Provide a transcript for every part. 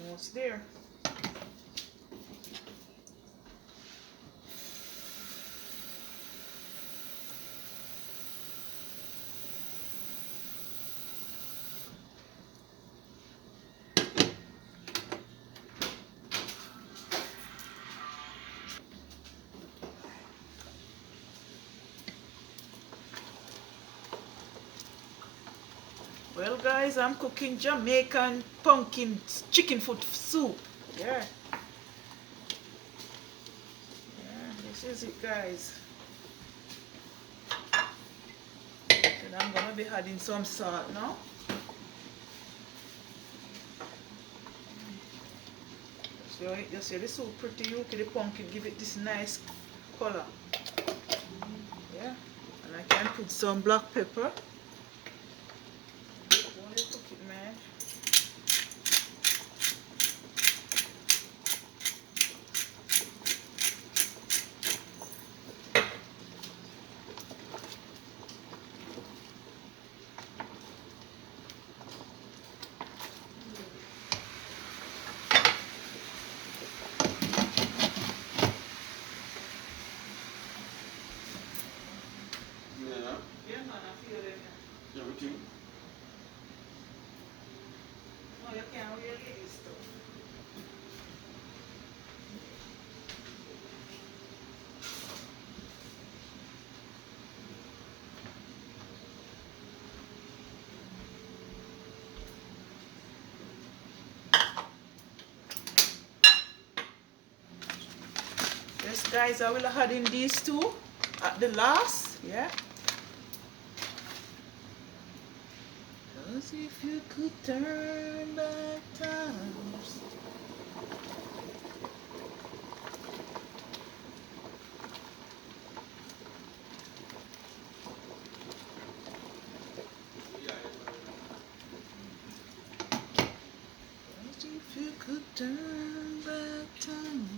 Almost there. Well guys, I'm cooking Jamaican pumpkin chicken foot soup. Yeah. Yeah, this is it guys. And I'm gonna be adding some salt now. So you see the soup pretty yolky, the pumpkin give it this nice color. Yeah. And I can put some black pepper. Only cook it, man. Yeah, man, I feel it. Everything? No, you can't really get this stuff. Yes, guys, I will add in these two at the last. Yeah. Cause if you could turn back times. Cause if you could turn back time.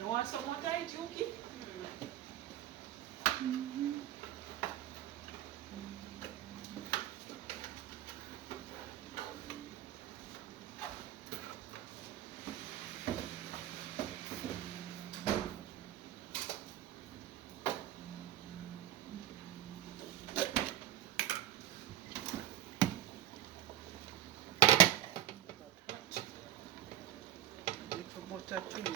You want some more Thai Juki? Little butter to it.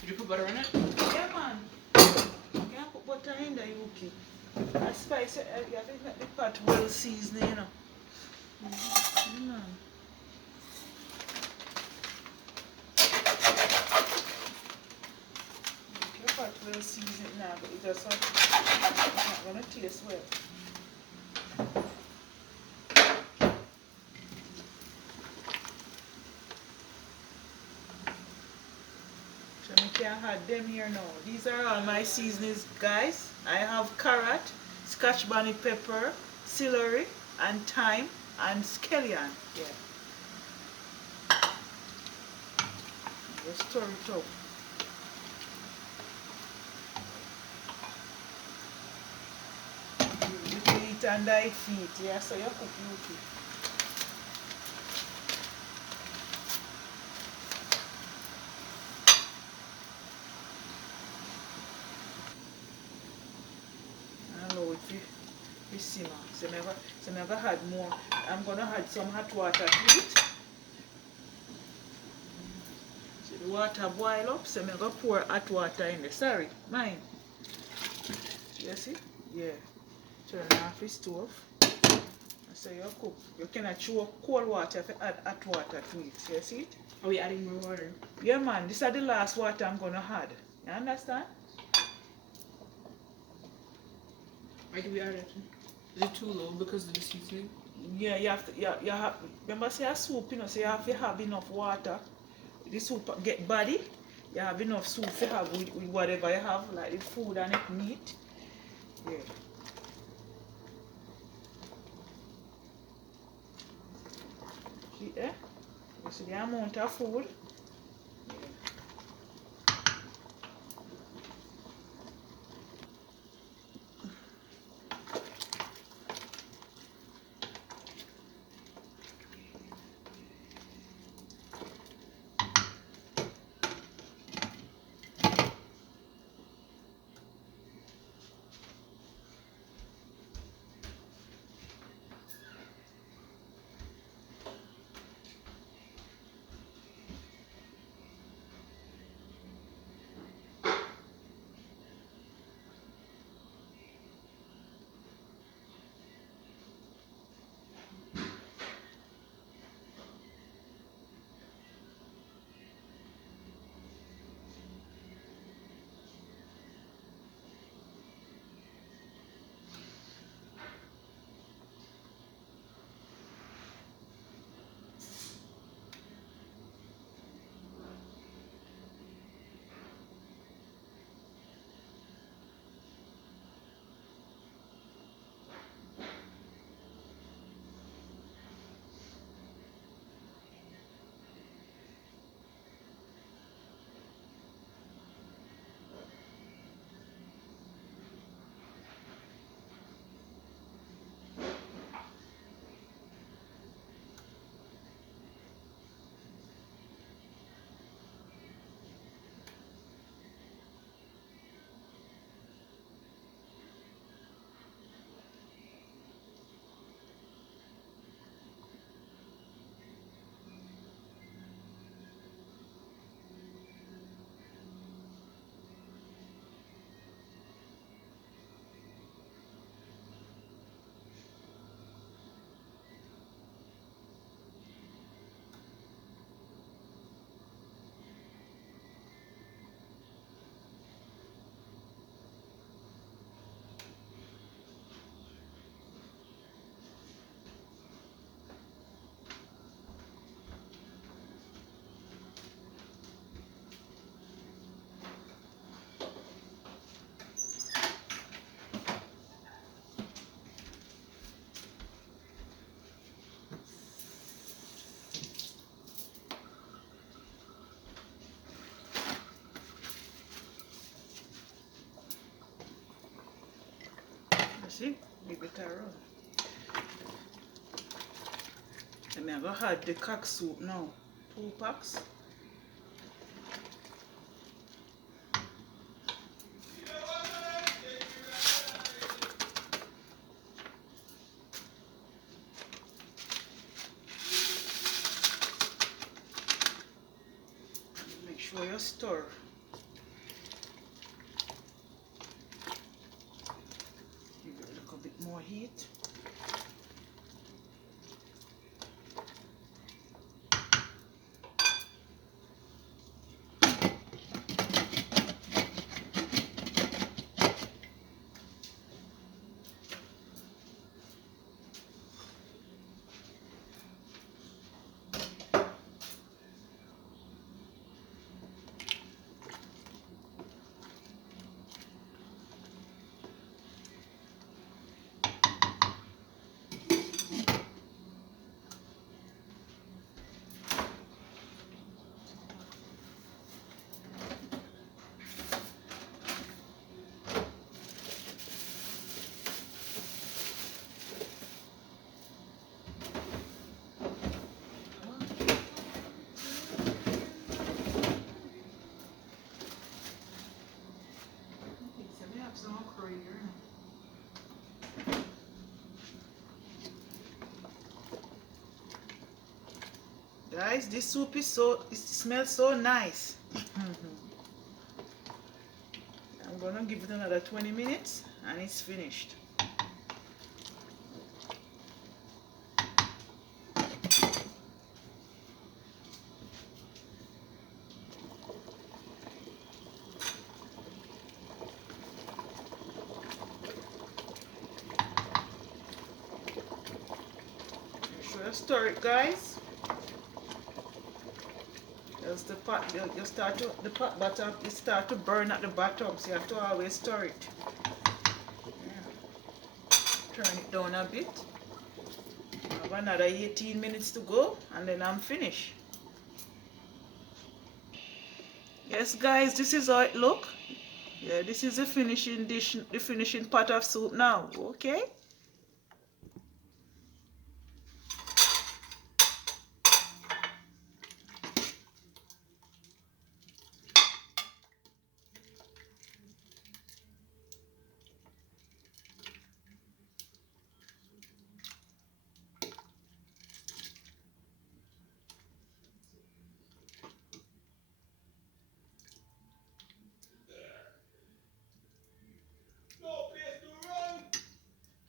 Did you put butter in it? Yeah, man. You can't put butter in the Yuki. That spice, you have to make the pot well seasoned, you know. Yeah, man. Make your pot well seasoned now, but it just have, it's not gonna taste well. So I can add them here now. These are all my seasonings, guys. I have carrot, scotch bonnet pepper, celery, and thyme, and scallion. Yeah. Just stir it up. You eat under its feet, yeah, so you cook Yuki. Allow it to simmer. So I'm gonna add more. I'm gonna add some hot water to it. So the water boil up, so I'm gonna pour hot water in there. Sorry, mine. You see? Yeah. Turn off the stove. So you cook. You cannot chew cold water if you add hot water to it. You see it? Are we adding more water? Yeah man, this is the last water I'm gonna add. You understand? Why do we add it? Is it too low because of the seasoning? Yeah, you have to, you have, remember say a soup, you know, so you have to have enough water. The soup get body, you have enough soup to have with whatever you have, like the food and the meat. Yeah. See, eh? You see the amount of food? You see? Leave it around. And I'm gonna add the cock soup now. 2 packs. Make sure you stir. Give it a little bit more heat. Guys, this soup is it smells so nice. I'm gonna give it another 20 minutes and it's finished. just stir it, guys. As the pot, you start to the pot bottom, it start to burn at the bottom, so you have to always stir it. Yeah. Turn it down a bit. I have another 18 minutes to go, and then I'm finished. Yes, guys, this is how it look. Yeah, this is the finishing dish, the finishing pot of soup now. Okay.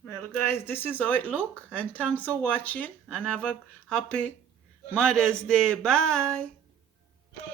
Well, guys, this is how it look, and thanks for watching, and have a happy Mother's Day. Bye.